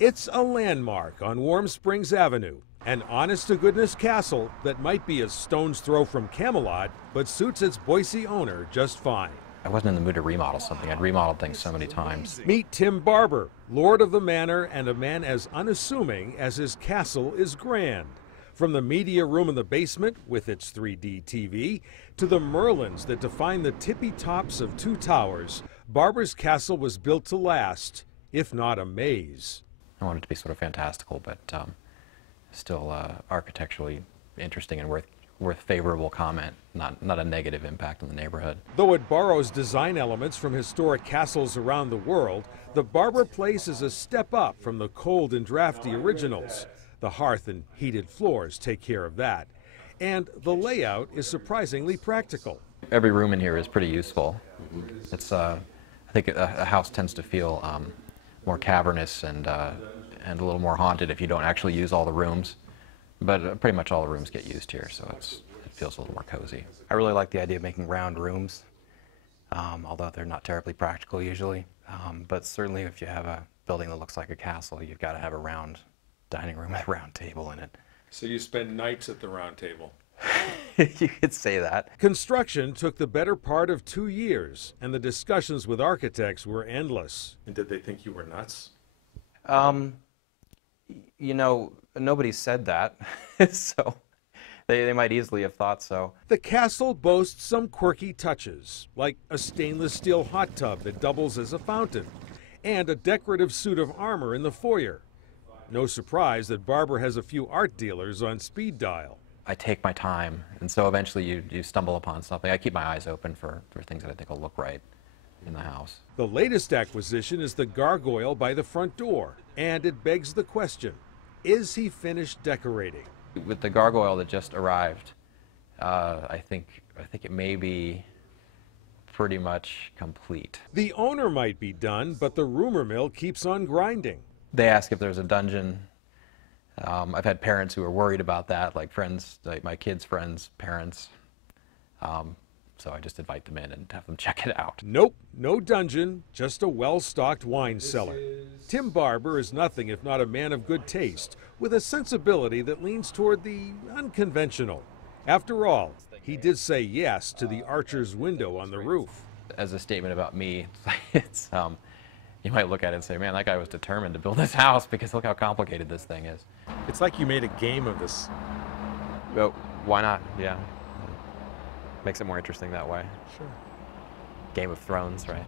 It's a landmark on Warm Springs Avenue, an honest-to-goodness castle that might be a stone's throw from Camelot, but suits its Boise owner just fine. I wasn't in the mood to remodel something. I'd remodeled things so many times. Meet Tim Barber, lord of the manor and a man as unassuming as his castle is grand. From the media room in the basement with its 3D TV to the Merlins that define the tippy tops of two towers, Barber's castle was built to last, if not amaze. I wanted it to be sort of fantastical, but still architecturally interesting and worth favorable comment, not a negative impact on the neighborhood. Though it borrows design elements from historic castles around the world, the Barber place is a step up from the cold and drafty originals. The hearth and heated floors take care of that. And the layout is surprisingly practical. Every room in here is pretty useful. It's, I think a house tends to feel more cavernous and a little more haunted if you don't actually use all the rooms. But pretty much all the rooms get used here, so it feels a little more cozy. I really like the idea of making round rooms, although they're not terribly practical usually. But certainly if you have a building that looks like a castle, you've got to have a round dining room with a round table in it. So you spend nights at the round table? You could say that. Construction took the better part of 2 years, and the discussions with architects were endless. And did they think you were nuts? You know, nobody said that, so they might easily have thought so. The castle boasts some quirky touches, like a stainless steel hot tub that doubles as a fountain, and a decorative suit of armor in the foyer. No surprise that Barber has a few art dealers on speed dial. I take my time, and so eventually you stumble upon something. I keep my eyes open for things that I think will look right in the house. The latest acquisition is the gargoyle by the front door, and it begs the question, is he finished decorating? With the gargoyle that just arrived, I think it may be pretty much complete. The owner might be done, but the rumor mill keeps on grinding. They ask if there's a dungeon. I've had parents who are worried about that, like friends, like my kids' friends' parents. So I just invite them in and have them check it out. Nope, no dungeon, just a well-stocked wine cellar. Tim Barber is nothing if not a man of good taste, with a sensibility that leans toward the unconventional. After all, he did say yes to the archer's window on the roof. As a statement about me, it's you might look at it and say, man, that guy was determined to build this house because look how complicated this thing is. It's like you made a game of this. Well, why not? Yeah. Makes it more interesting that way. Sure. Game of Thrones, right?